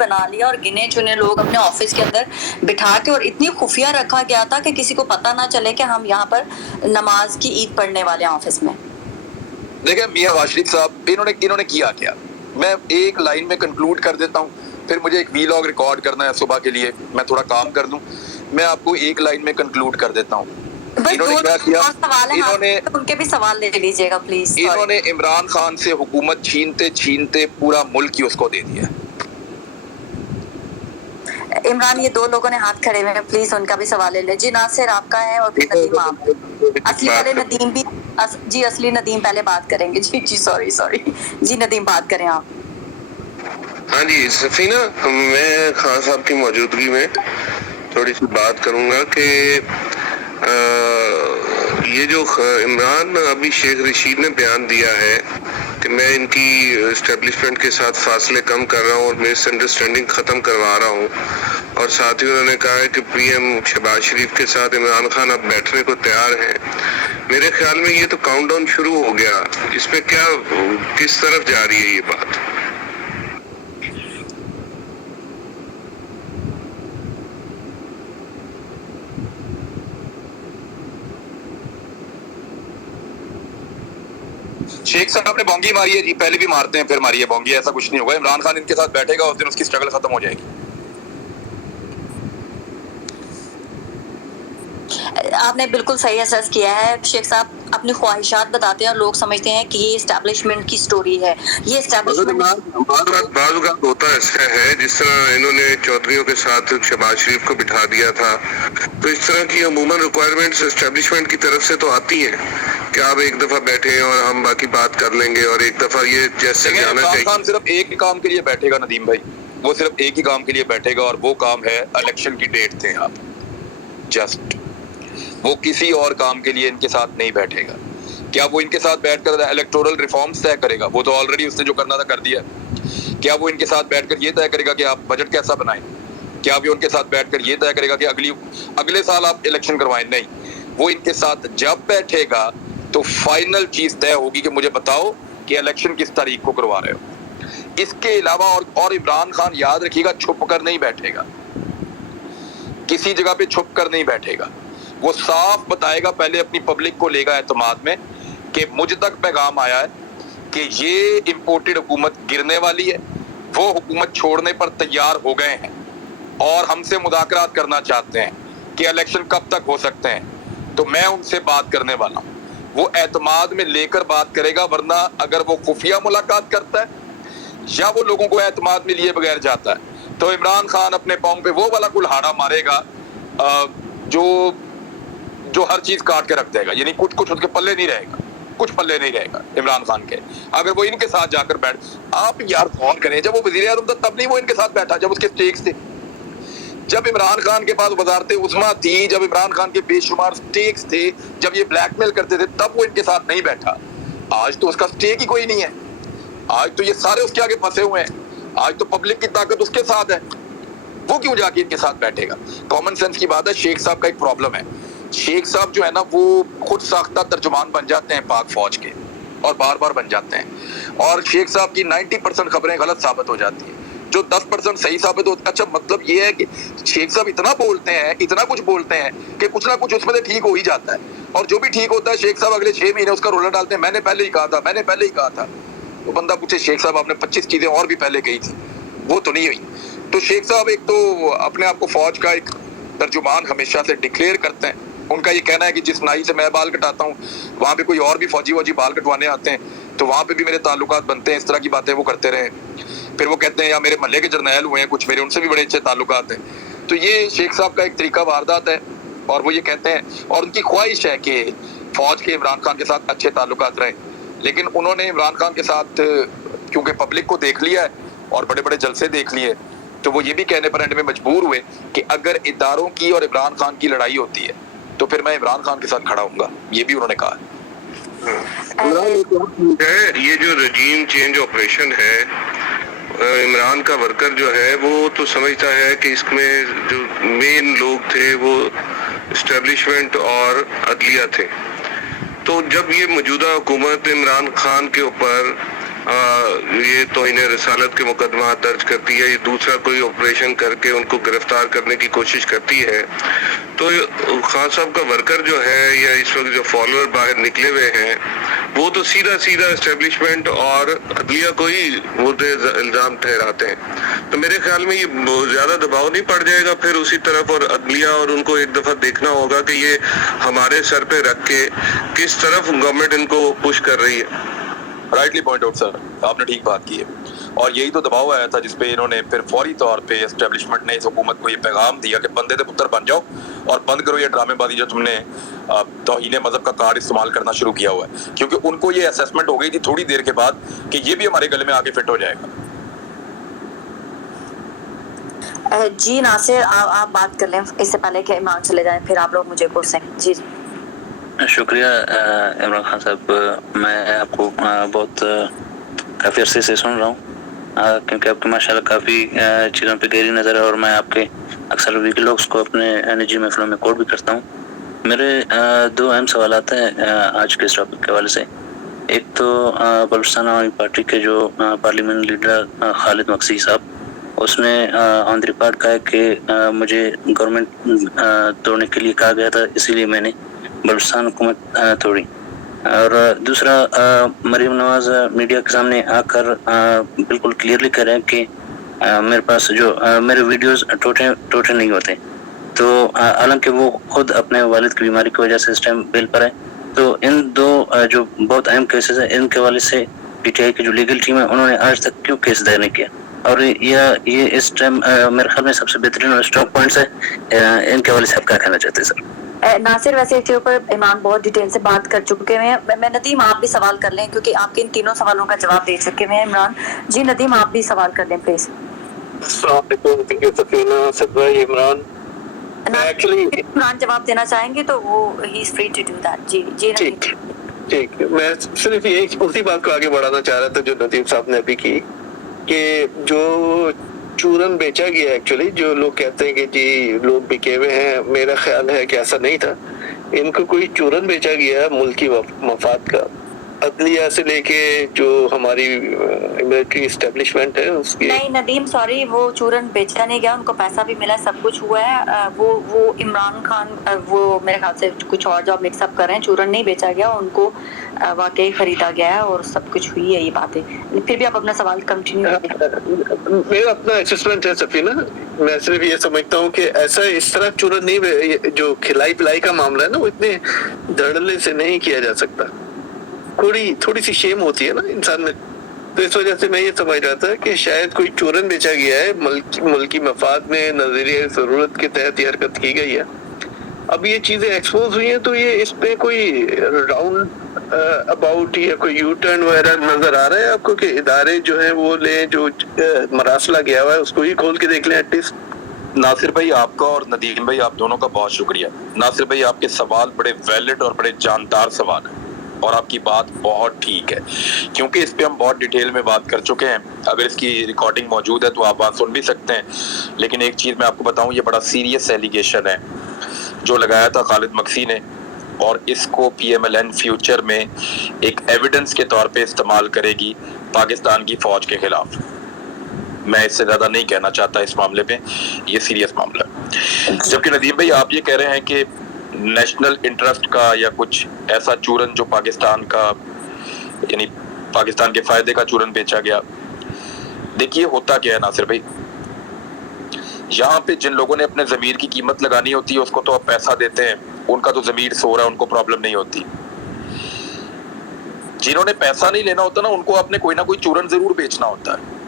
بنا لیا اور گنے چنے لوگ اپنے آفس کے اندر بٹھا کے اور اتنی خفیہ رکھا گیا تھا کہ کسی کو پتہ نہ چلے کہ ہم یہاں پر نماز کی عید پڑھنے والے ہیں آفس میں. دیکھیں میاں نواز شریف صاحب انہوں نے کیا کیا، میں ایک لائن میں کنکلوڈ کر دیتا ہوں، پھر مجھے ایک ویلاگ ریکارڈ کرنا ہے صبح کے لیے، میں تھوڑا کام کر دوں، میں آپ کو ایک لائن میں کنکلوڈ کر دیتا ہوں. انہوں نے کیا کیا، انہوں نے ان کے بھی سوال لے لیجئے گا پلیز. انہوں نے عمران خان سے حکومت چھینتے چھینتے پورا ملک ہی اس کو دے دیا. عمران یہ دو لوگوں نے ہاتھ کھڑے ہوئے ہیں، پلیز ان کا بھی سوال لے لیں. جی ناصر آپ کا ہے اور پھر ندیم آپ. اصلی والے ندیم بھی جی اصلی ندیم پہلے بات کریں گے. جی سوری جی ندیم بات کریں آپ. ہاں جی سفینہ، میں خان صاحب کی موجودگی میں تھوڑی سی بات کروں گا کہ یہ جو عمران ابھی شیخ رشید نے بیان دیا ہے کہ میں ان کی اسٹیبلشمنٹ کے ساتھ فاصلے کم کر رہا ہوں اور مس انڈرسٹینڈنگ ختم کروا رہا ہوں، اور ساتھ ہی انہوں نے کہا ہے کہ پی ایم شہباز شریف کے ساتھ عمران خان اب بیٹھنے کو تیار ہیں. میرے خیال میں یہ تو کاؤنٹ ڈاؤن شروع ہو گیا، اس پہ کیا کس طرف جا رہی ہے یہ بات؟ شیخ صاحب نے بونگی ماری ہے جی، پہلے بھی مارتے ہیں پھر ماری ہے بونگی، ایسا کچھ نہیں ہوگا. عمران خان ان کے ساتھ بیٹھے گا اس دن اس کی سٹرگل ختم ہو جائے گی. آپ نے بالکل صحیح اسیس کیا ہے. شیخ صاحب اپنی خواہشات بتاتے ہیں اور لوگ سمجھتے ہیں کہ یہ اسٹیبلشمنٹ کی سٹوری ہے. یہ اسٹیبلشمنٹ بعض اوقات ہوتا ایسا ہے، جس طرح انہوں نے چودھریوں کے ساتھ شہباز شریف کو بٹھا دیا تھا، تو اس طرح کی عموماً ریکوائرمنٹس اسٹیبلشمنٹ کی طرف سے تو آتی ہیں کہ آپ ایک دفعہ بیٹھیں اور ہم باقی بات کر لیں گے، اور ایک دفعہ یہ جیسے جانا عمران چاہیے. خان صرف ایک ہی کام کے لیے بیٹھے گا ندیم بھائی، وہ صرف ایک ہی کام کے لیے بیٹھے گا، اور وہ کام ہے الیکشن کی ڈیٹ تھے آپ جسٹ، وہ کسی اور کام کے لیے ان کے ساتھ نہیں بیٹھے گا. کیا وہ ان کے ساتھ بیٹھ کر الیکٹورل ریفارمز طے کرے گا؟ وہ تو آلریڈی اس نے جو کرنا تھا کر دیا. کیا وہ ان کے ساتھ بیٹھ کر یہ طے کرے گا کہ آپ بجٹ کیسا بنائیں؟ کیا وہ ان کے ساتھ بیٹھ کر یہ طے کرے گا کہ اگلے سال آپ الیکشن کروائیں؟ نہیں. وہ ان کے ساتھ جب بیٹھے گا تو فائنل چیز طے ہوگی کہ مجھے بتاؤ کہ الیکشن کس تاریخ کو کروا رہے ہو. اس کے علاوہ اور عمران خان یاد رکھیے گا چھپ کر نہیں بیٹھے گا، کسی جگہ پہ چھپ کر نہیں بیٹھے گا. وہ صاف بتائے گا، پہلے اپنی پبلک کو لے گا اعتماد میں کہ مجھ تک پیغام آیا ہے کہ یہ امپورٹڈ حکومت گرنے والی ہے، وہ حکومت چھوڑنے پر تیار ہو گئے ہیں اور ہم سے مذاکرات کرنا چاہتے ہیں کہ الیکشن کب تک ہو سکتے ہیں، تو میں ان سے بات کرنے والا ہوں. وہ اعتماد میں لے کر بات کرے گا، ورنہ اگر وہ خفیہ ملاقات کرتا ہے یا وہ لوگوں کو اعتماد میں لیے بغیر جاتا ہے تو عمران خان اپنے پاؤں پہ وہ والا کلہاڑا مارے گا جو ہر چیز کاٹ کے رکھ دے گا. یعنی کچھ اس کے پلے نہیں رہے گا، کچھ پلے نہیں رہے گا عمران خان کے اگر وہ ان کے ساتھ جا کر بیٹھ. آپ یار فون کریں، جب وہ وزیر اعظم تھا تب نہیں وہ ان کے ساتھ بیٹھا، جب اس کے سٹیکس تھے، جب عمران خان کے پاس وزارت عظمیٰ تھی، جب عمران خان کے بے شمار سٹیکس تھے، جب یہ بلیک میل کرتے تھے، تب وہ ان کے ساتھ نہیں بیٹھا. آج تو اس کا سٹیک ہی کوئی نہیں ہے، آج تو یہ سارے اس کے آگے پھنسے ہوئے ہیں، آج تو پبلک کی طاقت اس کے ساتھ ہے، وہ کیوں جا کے ان کے ساتھ بیٹھے گا؟ کامن سینس کی بات ہے. شیخ صاحب کا ایک پرابلم ہے، شیخ صاحب جو ہے نا وہ خود ساختہ ترجمان بن جاتے ہیں پاک فوج کے، اور بار بار بن جاتے ہیں، اور شیخ صاحب کی 90% خبریں غلط ثابت ہو جاتی ہیں، جو 10% صحیح ثابت ہوتا ہے. اچھا مطلب یہ ہے کہ شیخ صاحب اتنا بولتے ہیں، اتنا کچھ بولتے ہیں کہ کچھ نہ کچھ اس میں سے ٹھیک ہو ہی جاتا ہے، اور جو بھی ٹھیک ہوتا ہے شیخ صاحب اگلے 6 مہینے اس کا رولر ڈالتے ہیں. میں نے پہلے ہی کہا تھا، میں نے پہلے ہی کہا تھا. تو بندہ پوچھے شیخ صاحب آپ نے 25 چیزیں اور بھی پہلے کہی تھی، وہ تو نہیں ہوئی. تو شیخ صاحب ایک تو اپنے آپ کو فوج کا ایک ترجمان ہمیشہ سے ڈکلیئر کرتے ہیں. ان کا یہ کہنا ہے کہ جس نائی سے میں بال کٹاتا ہوں وہاں پہ کوئی اور بھی فوجی بال کٹوانے آتے ہیں تو وہاں پہ بھی میرے تعلقات بنتے ہیں. اس طرح کی باتیں وہ کرتے رہے. پھر وہ کہتے ہیں یا میرے محلے کے جرنیل ہوئے ہیں کچھ میرے، ان سے بھی بڑے اچھے تعلقات ہیں. تو یہ شیخ صاحب کا ایک طریقہ واردات ہے، اور وہ یہ کہتے ہیں، اور ان کی خواہش ہے کہ فوج کے عمران خان کے ساتھ اچھے تعلقات رہیں. لیکن انہوں نے عمران خان کے ساتھ کیونکہ پبلک کو دیکھ لیا ہے اور بڑے بڑے جلسے دیکھ لیے، تو وہ یہ بھی کہنے پر اینڈ میں مجبور ہوئے کہ اگر اداروں کی اور عمران خان کی لڑائی ہوتی ہے تو پھر میں عمران خان کے ساتھ کھڑا ہوں گا. یہ بھی انہوں نے کہا. یہ جو رجیم چینج آپریشن ہے، عمران کا ورکر جو ہے وہ تو سمجھتا ہے کہ اس میں جو مین لوگ تھے وہ اسٹیبلشمنٹ اور عدلیہ تھے. تو جب یہ موجودہ حکومت عمران خان کے اوپر یہ توہین رسالت کے مقدمات درج کرتی ہے، یہ دوسرا کوئی آپریشن کر کے ان کو گرفتار کرنے کی کوشش کرتی ہے، تو خان صاحب کا ورکر جو ہے یا اس وقت جو فالوور باہر نکلے ہوئے ہیں وہ تو سیدھا اسٹیبلشمنٹ اور عدلیہ کو ہی مورد الزام ٹھہراتے ہیں. تو میرے خیال میں یہ زیادہ دباؤ نہیں پڑ جائے گا پھر اسی طرف، اور عدلیہ اور ان کو ایک دفعہ دیکھنا ہوگا کہ یہ ہمارے سر پہ رکھ کے کس طرف گورنمنٹ ان کو پش کر رہی ہے. رائٹلی پوائنٹ آؤٹ سر، آپ نے ٹھیک بات کی ہے، اور یہی تو دباؤ آیا تھا جس پہ انہوں نے پھر فوری طور پہ اسٹیبلشمنٹ نے اس حکومت کو یہ پیغام دیا کہ بندے دے پتر بن جاؤ اور بند کرو یہ ڈرامے بازی جو تم نے توہین مذہب کا کارڈ استعمال کرنا شروع کیا ہوا ہے. کیونکہ ان کو یہ اسیسمنٹ ہو گئی تھی تھوڑی دیر کے بعد کہ یہ بھی ہمارے گلے میں آگے فٹ ہو جائے گا. جی ناصر آپ بات کر لیں اس سے پہلے کہ عمران چلے جائیں، پھر آپ لوگ مجھے پوچھیں. جی شکریہ عمران خان صاحب، میں آپ کو بہت کافی عرصے سے سن رہا ہوں کیونکہ آپ کی ماشاءاللہ کافی چیزوں پہ گہری نظر ہے، اور میں آپ کے اکثر ویڈیوز کو اپنے نجی محفلوں میں کوٹ بھی کرتا ہوں. میرے دو اہم سوالات ہیں آج کے اس ٹاپک کے حوالے سے. ایک تو بلوچستان عوامی پارٹی کے جو پارلیمنٹ لیڈر خالد مقصی صاحب، اس نے آن دی ریکارڈ کہا کہ مجھے گورنمنٹ توڑنے کے لیے کہا گیا تھا، اسی لیے میں نے بلوچستان حکومت توڑی. اور دوسرا مریم نواز میڈیا کے سامنے آ کر بالکل کلیئرلی کہہ رہے ہیں کہ میرے پاس جو میرے ویڈیوز ٹوٹے نہیں ہوتے. تو حالانکہ وہ خود اپنے والد کی بیماری کی وجہ سے اس ٹائم بیل پر ہے. تو ان دو جو بہت اہم کیسز ہیں، ان کے حوالے سے پی ٹی آئی کی جو لیگل ٹیم ہے انہوں نے آج تک کیوں کیس دائر نہیں کیا؟ اور یہ اس ٹائم میرے خیال میں سب سے بہترین اور اسٹرانگ پوائنٹس ہیں. ان کے حوالے سے آپ کیا کہنا چاہتے ہیں سر؟ ناصر ویسے اس کے اوپر ایمان بہت ڈیٹیل سے بات کر چکے ہیں. میں ندیم آپ بھی سوال کر لیں کیونکہ آپ کے ان تینوں سوالوں کا جواب دے چکے ہیں عمران جی. ندیم آپ بھی سوال کر لیں پلیز. السلام علیکم سفینہ، اسد بھائی، عمران. عمران جواب دینا چاہیں گے تو وہ ہی is free to do that. جی جی ٹھیک. میں صرف یہ اسی بات کو آگے بڑھانا چاہ رہا تھا جو ندیم صاحب نے ابھی کی، کہ جو چورن بیچا گیا ایکچولی، جو لوگ کہتے ہیں کہ جی لوگ بکے ہوئے ہیں، میرا خیال ہے کہ ایسا نہیں تھا. ان کو کوئی چورن بیچا گیا ملکی مفاد کا، عدلیہ سے لے کے جو ہماری ملٹری اسٹیبلشمنٹ ہے اس کی. نہیں ندیم سوری، وہ چورن بیچا نہیں گیا، ان کو پیسہ بھی ملا، سب کچھ ہوا ہے. وہ عمران خان وہ میرے خیال سے کچھ اور جاب مکس اپ کر رہے ہیں. چورن نہیں بیچا گیا، ان کو واقعی خریدا گیا ہے اور سب کچھ ہوئی ہے یہ باتیں. پھر بھی آپ اپنا سوال کنٹینیو کریں. میرا اپنا اسسمنٹ ہے سفینہ، میں صرف یہ سمجھتا ہوں کہ ایسا اس طرح چورن نہیں، جو کھلائی پلائی کا معاملہ ہے نا، وہ اتنے دھڑلے سے نہیں کیا جا سکتا. تھوڑی سی شیم ہوتی ہے نا انسان میں. تو اس وجہ سے میں یہ سمجھ رہا تھا کہ شاید کوئی چورن بیچا گیا ہے، ملکی مفاد میں نظریہ ضرورت کے تحت یہ حرکت کی گئی ہے. اب یہ چیزیں ایکسپوز ہوئی ہیں تو یہ اس پہ کوئی راؤنڈ اباؤٹ یا کوئی یو ٹرن وغیرہ نظر آ رہا ہے آپ کو کہ ادارے جو ہیں وہ لیں، جو مراسلہ گیا ہوا ہے اس کو ہی کھول کے دیکھ لیں ایٹ لیسٹ. ناصر بھائی آپ کا اور ندیم بھائی آپ دونوں کا بہت شکریہ. ناصر بھائی آپ کے سوال بڑے ویلڈ اور بڑے جاندار سوال ہیں، اور آپ کی بات بہت ٹھیک ہے، کیونکہ اس پہ ہم بہت ڈیٹیل میں بات کر چکے ہیں. اگر اس کی ریکارڈنگ موجود ہے تو آپ بات سن بھی سکتے ہیں. لیکن ایک چیز میں آپ کو بتاؤں، یہ بڑا سیریس ایلیگیشن ہے جو لگایا تھا خالد مقصی نے، اور اس کو P M L N future میں ایک ایویڈنس کے طور پہ استعمال کرے گی پاکستان کی فوج کے خلاف. میں اس سے زیادہ نہیں کہنا چاہتا اس معاملے پہ، یہ سیریس معاملہ ہے. جبکہ ندیم بھائی آپ یہ کہہ رہے ہیں کہ نیشنل انٹرسٹ کا یا کچھ ایسا چورن جو پاکستان کا، یعنی پاکستان کے فائدے کا چورن بیچا گیا. دیکھیے ہوتا کیا ہے ناصر بھائی، یہاں پہ جن لوگوں نے اپنے ضمیر کی قیمت لگانی ہوتی ہے اس کو تو آپ پیسہ دیتے ہیں، ان کا تو ضمیر سو رہا ہے، ان کو پرابلم نہیں ہوتی. جنہوں نے پیسہ نہیں لینا ہوتا نا، ان کو آپ نے کوئی نہ کوئی چورن ضرور بیچنا ہوتا ہے.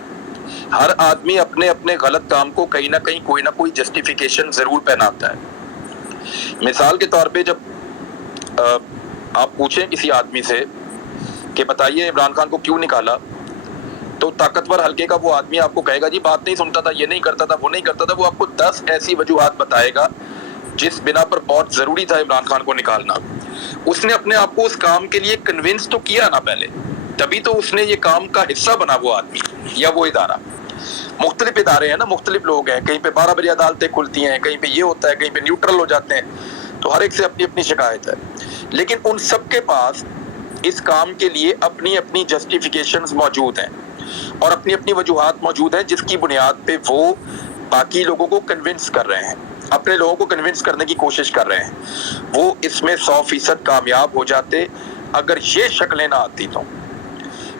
ہر آدمی اپنے اپنے غلط کام کو کہیں نہ کہیں کوئی نہ کوئی جسٹیفیکیشن ضرور پہناتا ہے. مثال کے طور پہ جب آپ پوچھیں کسی آدمی سے کہ بتائیے عمران خان کو کیوں نکالا، تو طاقتور حلقے کا وہ آدمی آپ کو کہے گا جی بات نہیں سنتا تھا، یہ نہیں کرتا تھا، وہ نہیں کرتا تھا. وہ آپ کو 10 ایسی وجوہات بتائے گا جس بنا پر بہت ضروری تھا عمران خان کو نکالنا. اس نے اپنے آپ کو اس کام کے لیے کنونس تو کیا نا پہلے، تبھی تو اس نے یہ کام کا حصہ بنا وہ آدمی یا وہ ادارہ. مختلف ادارے ہیں نا، مختلف لوگ ہیں، کہیں پہ 12 بجے عدالتیں کھلتی ہیں، کہیں پہ یہ ہوتا ہے، کہیں پہ نیوٹرل ہو جاتے ہیں. تو ہر ایک سے اپنی اپنی شکایت ہے. لیکن ان سب کے پاس اس کام کے لیے اپنی اپنی جسٹیفیکیشنز موجود ہیں اور اپنی اپنی وجوہات موجود ہیں جس کی بنیاد پہ وہ باقی لوگوں کو کنونس کر رہے ہیں، اپنے لوگوں کو کنونس کرنے کی کوشش کر رہے ہیں۔ وہ اس میں 100% کامیاب ہو جاتے اگر یہ شکلیں نہ آتی تو،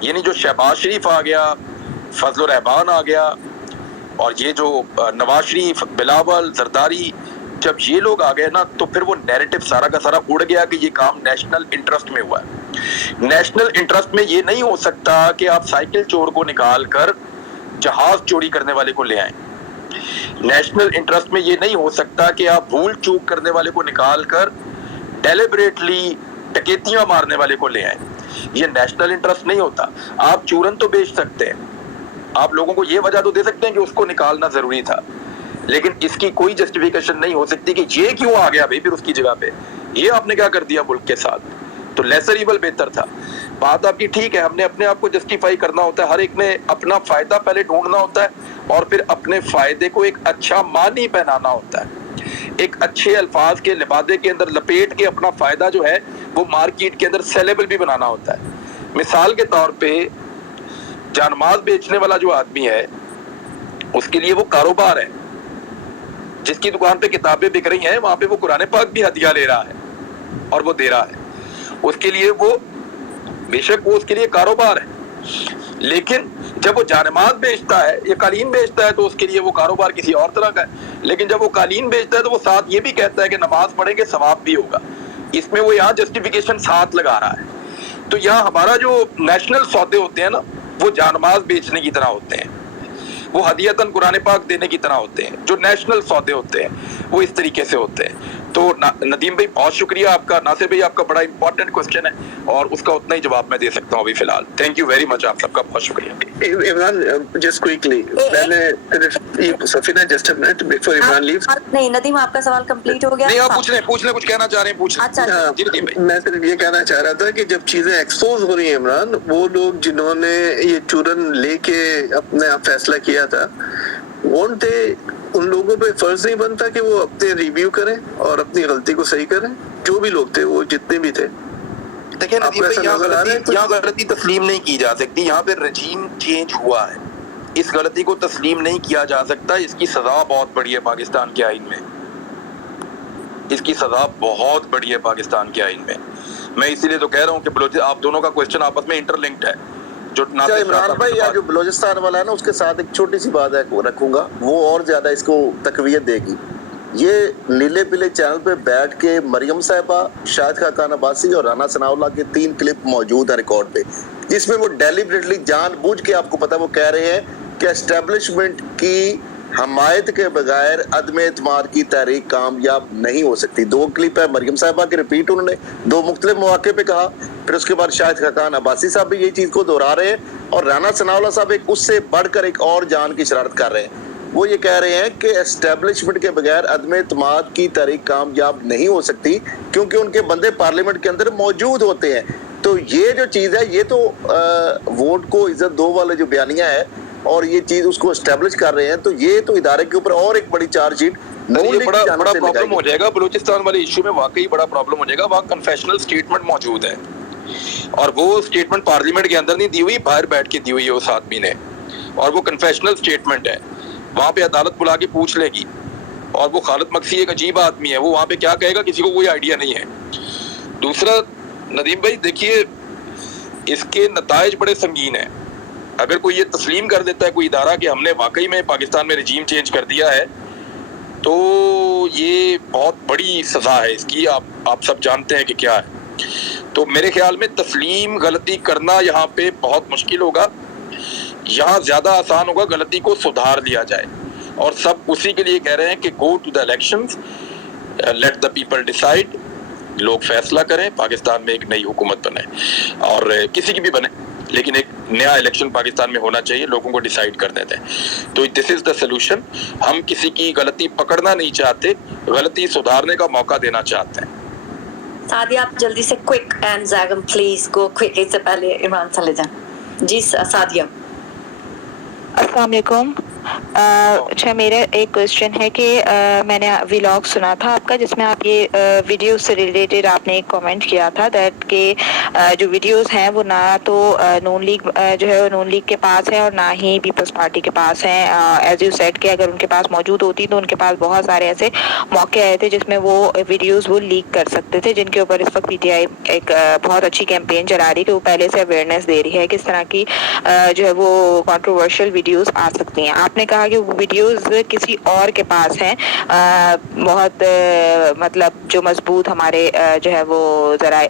یعنی جو شہباز شریف آ گیا، فضل الرحمان آ گیا، اور یہ جو نواز شریف، بلاول، زرداری، جب یہ لوگ آ گئے نا تو پھر وہ نیریٹو سارا کا سارا اڑ گیا کہ یہ کام نیشنل انٹرسٹ میں ہوا ہے۔ نیشنل انٹرسٹ میں یہ نہیں ہو سکتا کہ آپ سائیکل چور کو نکال کر جہاز چوری کرنے والے کو لے آئیں۔ نیشنل انٹرسٹ میں یہ نہیں ہو سکتا کہ آپ بھول چوک کرنے والے کو نکال کر ڈیلیبریٹلی ڈکیتیاں مارنے والے کو لے آئیں۔ یہ نیشنل انٹرسٹ نہیں ہوتا۔ آپ چورن تو بیچ سکتے ہیں، آپ لوگوں کو یہ وجہ تو دے سکتے ہیں کہ اس کو نکالنا ضروری تھا، لیکن اس کی کوئی جسٹیفیکیشن نہیں ہو سکتی کہ یہ کیوں آ گیا بھائی پھر اس کی جگہ پہ، یہ آپ نے کیا کر دیا ملک کے ساتھ۔ تو لیسر ایول بہتر تھا۔ بات آپ کی ٹھیک ہے، ہم نے اپنے آپ کو جسٹیفائی کرنا ہوتا ہے، ہر ایک نے اپنا فائدہ پہلے ڈھونڈنا ہوتا ہے اور پھر اپنے فائدے کو ایک اچھا معنی پہنانا ہوتا ہے، ایک اچھے الفاظ کے لبادے کے اندر لپیٹ کے اپنا فائدہ جو ہے وہ مارکیٹ کے اندر سیلیبل بھی بنانا ہوتا ہے۔ مثال کے طور پہ جانماز بیچنے والا جو آدمی ہے اس کے لیے وہ کاروبار ہے، جس کی دکان پہ کتابیں بک رہی ہیں وہاں پہ وہ قرآن پاک بھی ہدیہ لے رہا ہے اور وہ دے رہا ہے، اس کے لیے وہ بے شک وہ اس کے لیے کاروبار ہے۔ لیکن جب وہ جانماز بیچتا ہے یا قالین بیچتا ہے تو اس کے لیے وہ کاروبار کسی اور طرح کا ہے، لیکن جب وہ قالین بیچتا ہے تو وہ ساتھ یہ بھی کہتا ہے کہ نماز پڑھیں گے ثواب بھی ہوگا، اس میں وہ یہاں جسٹیفیکیشن ساتھ لگا رہا ہے۔ تو یہاں ہمارا جو نیشنل سودے ہوتے ہیں نا وہ جانماز بیچنے کی طرح ہوتے ہیں، وہ ہدیتاً قرآن پاک دینے کی طرح ہوتے ہیں۔ جو نیشنل سودے ہوتے ہیں وہ اس طریقے سے ہوتے ہیں۔ تو ندیم بھائی بہت شکریہ آپ کا، ناصر بھائی آپ کا بڑا امپورٹنٹ کوسچن ہے اور اس کا اتنا ہی جواب میں دے سکتا ہوں ابھی فی الحال۔ تھینک یو ویری مچ، آپ سب کا بہت شکریہ۔ عمران جسٹ کوئکلی میں نے صرف Safina just a minute before Imran leaves, نہیں ندیم آپ کا سوال کمپلیٹ ہو گیا؟ نہیں آپ پوچھ لیں کچھ کہنا چاہ رہے ہیں پوچھ اچھا لیں۔ جی ندیم بھائی، میں صرف یہ کہنا چاہ رہا تھا کہ جب چیزیں ایکسپوز ہو رہی ہیں عمران، وہ لوگ جنہوں نے یہ چورن لے کے اپنے آپ فیصلہ کیا تھا، وانٹ دے ان لوگوں پہ فرض نہیں بنتا کہ وہ اپنے ریویو کریں اور اپنی غلطی کو صحیح کریں؟ جو بھی لوگ تھے وہ جتنے بھی تھے، دیکھیں آپ کو ندیم ایسا بھائی نظر آ رہا ہے کچھ؟ یہاں غلطی تسلیم نہیں کی جا سکتی، یہاں پہ رجیم چینج ہوا ہے، اس غلطی کو تسلیم نہیں کیا جا سکتا۔ اس کی سزا بہت بڑی ہے پاکستان کے آئین میں، اس کی سزا بہت بڑی ہے پاکستان کے آئین میں۔ میں اسی لیے تو کہہ رہا ہوں کہ آپ دونوں کا کوسچن آپس میں انٹر لنکڈ ہے۔ جو عمران بھائی یا جو بلوچستان والا ہے نا اس کے ساتھ ایک چھوٹی سی بات رکھوں گا، وہ اور زیادہ اس کو تقویت دے گی۔ یہ نیلے پیلے چینل پہ بیٹھ کے مریم صاحبہ، شاہد خاقان عباسی اور رانا ثناء اللہ کے 3 کلپ موجود ہیں ریکارڈ پہ، جس میں وہ ڈیلیبریٹلی جان بوجھ کے آپ کو پتا وہ کہہ رہے ہیں کہ اسٹیبلشمنٹ کی حمایت کے بغیر عدم اعتماد کی تحریک کامیاب نہیں ہو سکتی۔ 2 کلپ ہے مریم صاحبہ کے، ریپیٹ انہوں نے 2 مختلف مواقع پہ کہا، پھر اس کے بعد شاہد خاقان عباسی صاحب بھی یہ چیز کو دہرا رہے ہیں، اور رانا ثناء اللہ صاحب ایک اس سے بڑھ کر ایک اور جان کی شرارت کر رہے ہیں۔ وہ یہ کہہ رہے ہیں کہ اسٹیبلشمنٹ کے بغیر عدم اعتماد کی تحریک کامیاب نہیں ہو سکتی کیونکہ ان کے بندے پارلیمنٹ کے اندر موجود ہوتے ہیں۔ تو یہ جو چیز ہے یہ تو ووٹ کو عزت دو والے جو بیانیہ ہے اور یہ چیز اس کو اسٹیبلش کر رہے ہیں، تو یہ تو ادارے کے اوپر اور ایک بڑی چارج شیٹ بڑا پرابلم ہو جائے گا بلوچستان والے ایشو میں، واقعی بڑا پرابلم ہو جائے گا۔ وہاں کنفیشنل سٹیٹمنٹ موجود ہے اور وہ سٹیٹمنٹ پارلیمنٹ کے اندر نہیں دی ہوئی، باہر بیٹھ کے دی ہوئی ہے اس آدمی نے، اور وہ کنفیشنل سٹیٹمنٹ ہے۔ وہاں پہ عدالت بلا کے پوچھ لے گی، اور وہ خالد مکسی ایک عجیب آدمی ہے، وہ وہاں پہ کیا کہے گا کسی کو کوئی آئیڈیا نہیں ہے۔ دوسرا ندیم بھائی دیکھیے اس کے نتائج بڑے سنگین ہیں۔ اگر کوئی یہ تسلیم کر دیتا ہے کوئی ادارہ کہ ہم نے واقعی میں پاکستان میں رجیم چینج کر دیا ہے، تو یہ بہت بڑی سزا ہے اس کی، آپ سب جانتے ہیں کہ کیا ہے۔ تو میرے خیال میں تسلیم غلطی کرنا یہاں پہ بہت مشکل ہوگا، یہاں زیادہ آسان ہوگا غلطی کو سدھار لیا جائے، اور سب اسی کے لیے کہہ رہے ہیں کہ go to the elections, let the people decide, لوگ فیصلہ کریں، پاکستان میں ایک نئی حکومت بنے، اور کسی کی بھی بنے، لیکن ایک نیا الیکشن پاکستان میں ہونا چاہیے، لوگوں کو ڈیسائیڈ کرنے دیں۔ تو دس از دا سلوشن۔ ہم کسی کی غلطی پکڑنا نہیں چاہتے، غلطی سدھارنے کا موقع دینا چاہتے ہیں۔ سعدیہ آپ جلدی سے کوئک اینڈ زیگم پلیز گو کوئک، اس سے پہلے عمران چلے جائیں۔ جی سعدیہ۔ السلام علیکم۔ اچھا میرا ایک کوشچن ہے کہ میں نے ولاگ سنا تھا آپ کا جس میں آپ یہ ویڈیو سے ریلیٹڈ آپ نے ایک کامنٹ کیا تھا دیٹ کہ جو ویڈیوز ہیں وہ نہ تو نون لیگ جو ہے نون لیگ کے پاس ہے اور نہ ہی پیپلز پارٹی کے پاس ہیں. ایز یو سیڈ کہ اگر ان کے پاس موجود ہوتی تو ان کے پاس بہت سارے ایسے موقع آئے تھے جس میں وہ ویڈیوز وہ لیک کر سکتے تھے جن کے اوپر اس وقت پی ٹی آئی ایک بہت اچھی کیمپین چلا رہی ہے کہ وہ پہلے سے اویئرنیس دے رہی ہے کس طرح کی جو ہے وہ کنٹروورشل ویڈیوز آ سکتی ہیں. آپ نے کہا کہ وہ ویڈیوز کسی اور کے پاس ہیں بہت مطلب جو مضبوط ہمارے جو ہے وہ ذرائع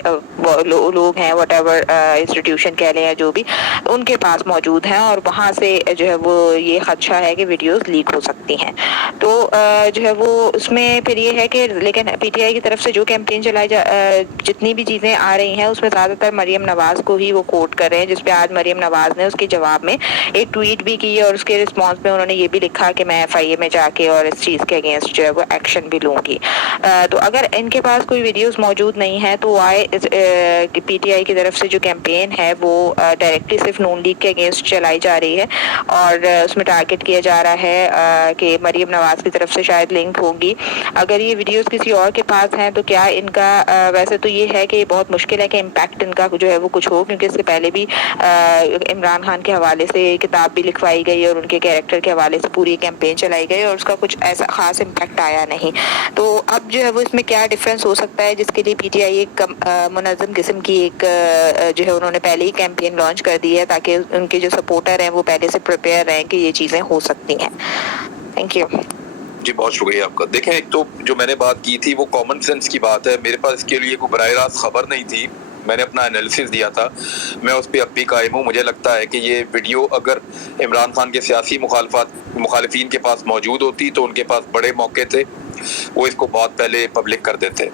لوگ ہیں وٹ ایور انسٹیٹیوشن کہہ لیں یا جو بھی ان کے پاس موجود ہیں اور وہاں سے جو ہے وہ یہ خدشہ ہے کہ ویڈیوز لیک ہو سکتی ہیں. تو جو ہے وہ اس میں پھر یہ ہے کہ لیکن پی ٹی آئی کی طرف سے جو کیمپین چلائی جتنی بھی چیزیں آ رہی ہیں اس میں زیادہ تر مریم نواز کو ہی وہ کوٹ کر رہے ہیں جس پہ آج مریم نواز نے اس کے جواب میں ایک ٹویٹ بھی کی اور اس کے رسپانس میں انہوں نے یہ بھی لکھا کہ میں ایف آئی اے میں جا کے اور اس چیز کے اگینسٹ جو ہے وہ ایکشن بھی لوں گی. تو اگر ان کے پاس کوئی ویڈیوز موجود نہیں ہیں تو آئے پی ٹی آئی کی طرف سے جو کیمپین ہے وہ ڈائریکٹلی صرف نون لیگ کے اگینسٹ چلائی جا رہی ہے اور اس میں ٹارگٹ کیا جا رہا ہے کہ مریم نواز کی طرف سے شاید لنک ہوگی. اگر یہ ویڈیوز کسی اور کے پاس ہیں تو کیا ان کا ویسے تو یہ ہے کہ یہ بہت مشکل ہے کہ امپیکٹ ان کا جو ہے وہ کچھ ہو کیونکہ اس سے پہلے بھی عمران خان کے حوالے سے کتاب بھی لکھوائی گئی اور ان کے کیریکٹر کے حوالے سے پوری کیمپین چلائی گئی اور اس کا کچھ ایسا خاص امپیکٹ آیا نہیں. تو اب جو ہے وہ اس میں کیا ڈفرینس ہو سکتا ہے جس کے لیے پی ٹی آئی ایک منظم قسم کی ایک جو ہے انہوں نے پہلے ہی کیمپین لانچ کر دی ہے تاکہ ان کے جو سپورٹر ہیں وہ پہلے سے پریپیئر رہیں کہ یہ چیزیں ہو سکتی ہیں. Thank you. جی بہت شکریہ آپ کا. دیکھیں ایک تو جو میں نے بات کی تھی وہ کامن سینس کی بات ہے. میرے پاس اس کے لیے کوئی براہ راست خبر نہیں تھی. میں نے اپنا انالیسس دیا تھا. میں اس پہ اب بھی قائم ہوں. مجھے لگتا ہے کہ یہ ویڈیو اگر عمران خان کے سیاسی مخالفین کے پاس موجود ہوتی تو ان کے پاس بڑے موقع تھے, وہ اس کو بہت پہلے پبلک کر دیتے.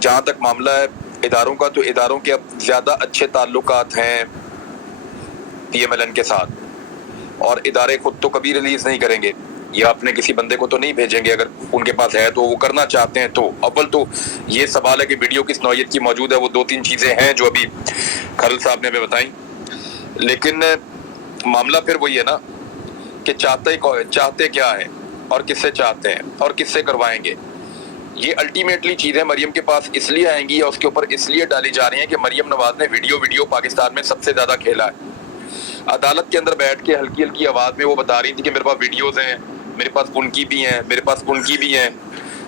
جہاں تک معاملہ ہے اداروں کا تو اداروں کے اب زیادہ اچھے تعلقات ہیں پی ایم ایل این کے ساتھ اور ادارے خود تو کبھی ریلیز نہیں کریں گے یا اپنے کسی بندے کو تو نہیں بھیجیں گے. اگر ان کے پاس ہے تو وہ کرنا چاہتے ہیں تو اول تو یہ سوال ہے کہ ویڈیو کس نوعیت کی موجود ہے. وہ 2-3 چیزیں ہیں جو ابھی کھرل صاحب نے ہمیں بتائیں, لیکن معاملہ پھر وہی ہے نا کہ چاہتے کیا ہے اور کس سے چاہتے ہیں اور کس سے کروائیں گے. یہ الٹیمیٹلی چیزیں مریم کے پاس اس لیے آئیں گی یا اس کے اوپر اس لیے ڈالی جا رہی ہیں کہ مریم نواز نے ویڈیو پاکستان میں سب سے زیادہ کھیلا ہے. عدالت کے اندر بیٹھ کے ہلکی ہلکی آواز میں وہ بتا رہی تھی کہ میرے پاس ویڈیوز ہیں, میرے پاس ان کی بھی ہیں, میرے پاس ان کی بھی ہیں.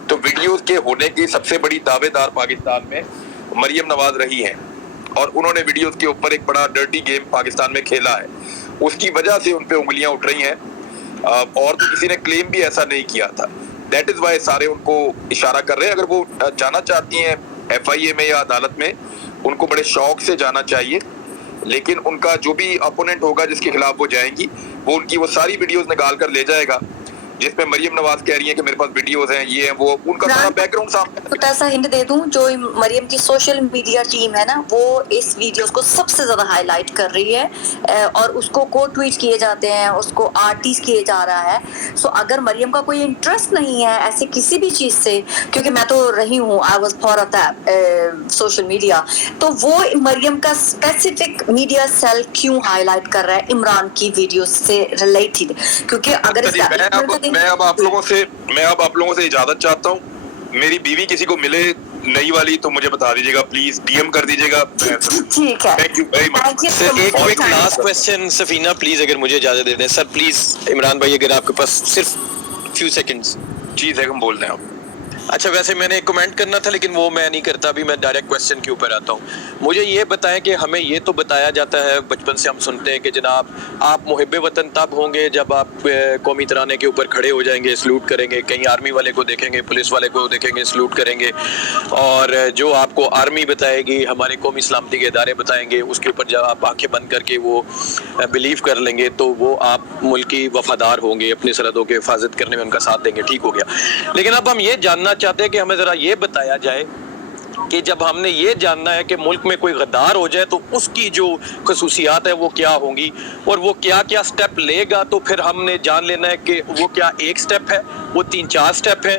تو ویڈیوز کے ہونے کی سب سے بڑی دعوے دار پاکستان میں مریم نواز رہی ہیں اور انہوں نے ویڈیوز کے اوپر ایک بڑا ڈرٹی گیم پاکستان میں کھیلا ہے. اس کی وجہ سے ان پہ انگلیاں اٹھ رہی ہیں اور تو کسی نے کلیم بھی ایسا نہیں کیا تھا. دیٹ از وائی سارے ان کو اشارہ کر رہے ہیں. اگر وہ جانا چاہتی ہیں ایف آئی اے میں یا عدالت میں, ان کو بڑے شوق سے جانا چاہیے, لیکن ان کا جو بھی اپوننٹ ہوگا جس کے خلاف وہ جائیں گی وہ ان کی وہ ساری ویڈیوز نکال کر لے جائے گا جس پہ مریم نواز کہہ رہی ہیں کہ میرے پاس ویڈیوز ہیں, یہ ہیں, وہ ان کا سارا بیک گراؤنڈ سامنے. تو ایسا ہنٹ دے دوں, جو مریم کی سوشل میڈیا ٹیم ہے نا وہ اس ویڈیوز کو سب سے زیادہ ہائی لائٹ کر رہی ہے اور اس کو ٹویٹ کیے جاتے ہیں, اس کو آرٹیز کیے جا رہا ہے. سو اگر مریم کا کوئی انٹرسٹ نہیں ہے ایسے کسی بھی چیز سے, کیونکہ میں تو رہی ہوں I was part of that social media, تو وہ مریم کا اسپیسیفک میڈیا سیل کیوں ہائی لائٹ کر رہا ہے عمران کی ویڈیو سے ریلیٹڈ؟ کیونکہ اگر میں اب آپ لوگوں سے اجازت چاہتا ہوں. میری بیوی کسی کو ملے نئی والی تو مجھے بتا دیجیے گا, پلیز ڈی ایم کر دیجیے گا. ٹھیک ہے, تھینک یو ویری مچ. ایک لاسٹ کوسچن سفینہ پلیز اگر مجھے اجازت دے دیں. سر پلیز عمران بھائی اگر آپ کے پاس صرف فیو سیکنڈز. جی ہم بول رہے ہیں. اچھا ویسے میں نے ایک کمنٹ کرنا تھا لیکن وہ میں نہیں کرتا, ابھی میں ڈائریکٹ کوسچن کے اوپر آتا ہوں. مجھے یہ بتائیں کہ ہمیں یہ تو بتایا جاتا ہے بچپن سے ہم سنتے ہیں کہ جناب آپ محب وطن تب ہوں گے جب آپ قومی ترانے کے اوپر کھڑے ہو جائیں گے, سلوٹ کریں گے, کہیں آرمی والے کو دیکھیں گے, پولیس والے کو دیکھیں گے, سلوٹ کریں گے, اور جو آپ کو آرمی بتائے گی, ہمارے قومی سلامتی کے ادارے بتائیں گے, اس کے اوپر جب آپ آنکھیں بند کر کے وہ بلیو کر لیں گے تو وہ آپ ملکی وفادار ہوں گے, اپنی سرحدوں کی حفاظت کرنے میں ان کا ساتھ دیں گے. ٹھیک ہو گیا. لیکن اب ہم یہ جاننا چاہتے ہیں کہ ہمیں ذرا یہ بتایا جائے کہ جب ہم نے یہ جاننا ہے کہ ملک میں کوئی غدار ہو جائے تو اس کی جو خصوصیات ہیں وہ کیا ہوں گی اور وہ کیا کیا سٹیپ لے گا, تو پھر ہم نے جان لینا ہے کہ وہ کیا ایک سٹیپ ہے, وہ 3-4 سٹیپ ہیں,